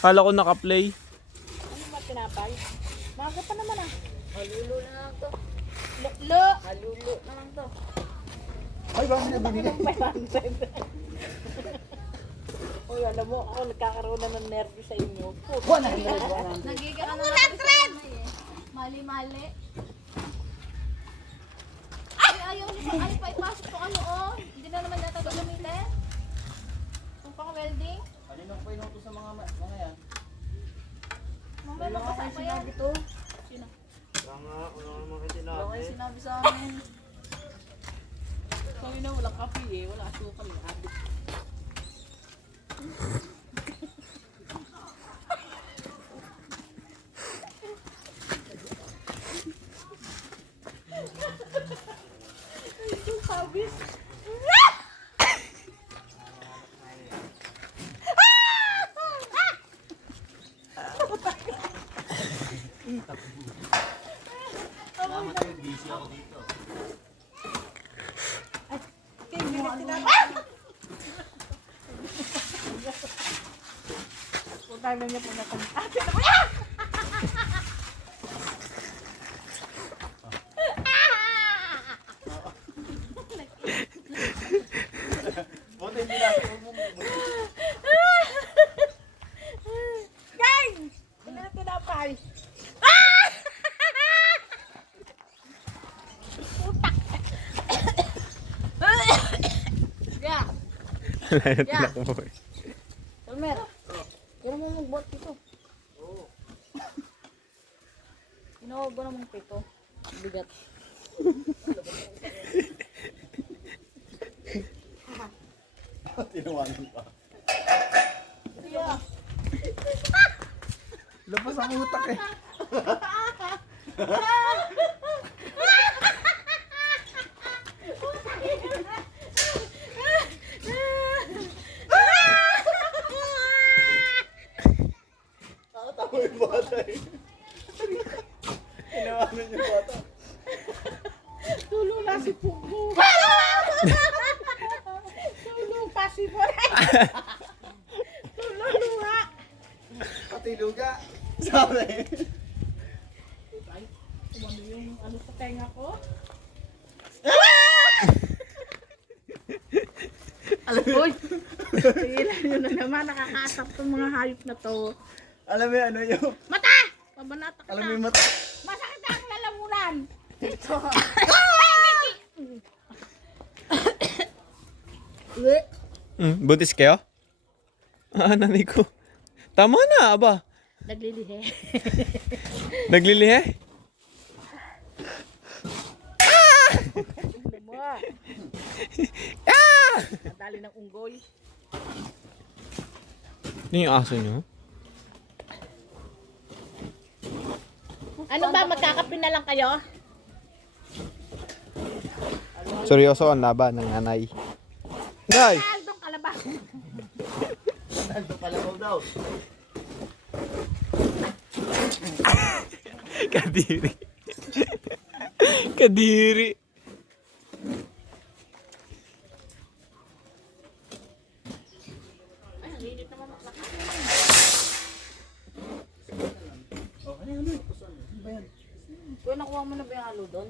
Kala ko naka-play. Ano ba tinapay? Maga pa naman ah. Halulo na lang to. Lo! Halulo na lang to. Ay, bakit na? 500. Uy, alam mo, ako nagkakaroon na ng nervyo sa inyo. Puta. Buwan na, buwan na. Mali-mali. Ay, ayaw niyo ay pa ipasok to ano oh. Hindi na naman yata gagamitin. Yung pang welding. Pa inuto sa mga mga yan? Mamaya magkasama pa yan. to. Tama, ano naman kasi Wala kayo sinabi sa amin. Sabi na walang kape eh, wala asukal. Habit. Habis. Punta na niya po na Ate naman! Buti hindi natin Gang! Ano na tinapay? Yeah. Nalala ko po. Elmer. Kaya mo mag-bot dito. Oo. Tinawag ko namang pito. Bigat. Tinawanan pa. Yeah. Labas ang utak eh. yung bata eh. Tinawanan yung bata. Tulong na si Pugo. Tulong pa si Boy. Tulong luha. Pati luga. Sabi. Ay, ano yung ano sa tenga ko? Uy! Tigilan nyo na naman. Nakakasap tong mga hayop na to. Alam mo ano yung... Mata! Pabanata ka Alam mo yung mata... Masakit ang lalamunan. Ito. Hmm, buntis kayo? Ah, nanay ko. Tama na, aba. Naglilihe. Naglilihe? Mo. Ah! Nadali ng unggoy. Ano yung aso nyo? Ano ba, magkakape na lang kayo? Seryoso ang laban ng nanay. Nay! Aldong kalabaw. Nando palabaw daw. Kadiri. Kadiri. Ay, ang init naman maklaka. Kuya, nakuha mo na ba yung halo doon?